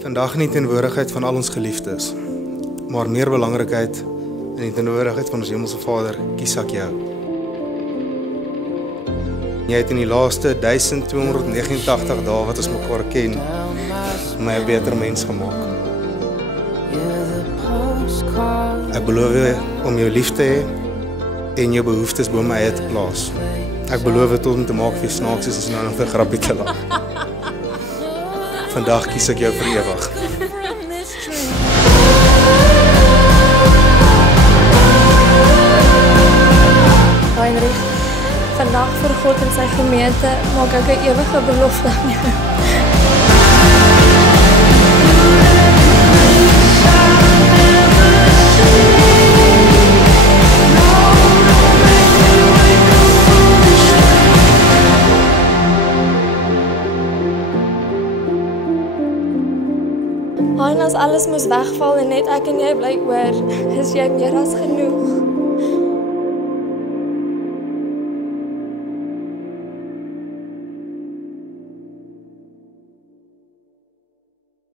Vandag in die teenwoordigheid van al ons geliefdes, maar meer belangrikheid in die teenwoordigheid van ons Hemelse Vader, kies ek jou. Jy het in die laaste 1289 dae wat ons mekaar ken, my 'n beter mens gemaak. Ek beloof om jou lief te hê en jou behoeftes bo my eie te plaas. Ek beloof tot om te maak vir snaaks is nou nog 'n grappie te lag. Vandag kies ek jou vir ewig. Heinrich, vandag vir God en sy gemeente maak ek 'n ewige belofte aan jou. En as alles moes wegval en net ek en jy bly oor, is jy meer as genoeg.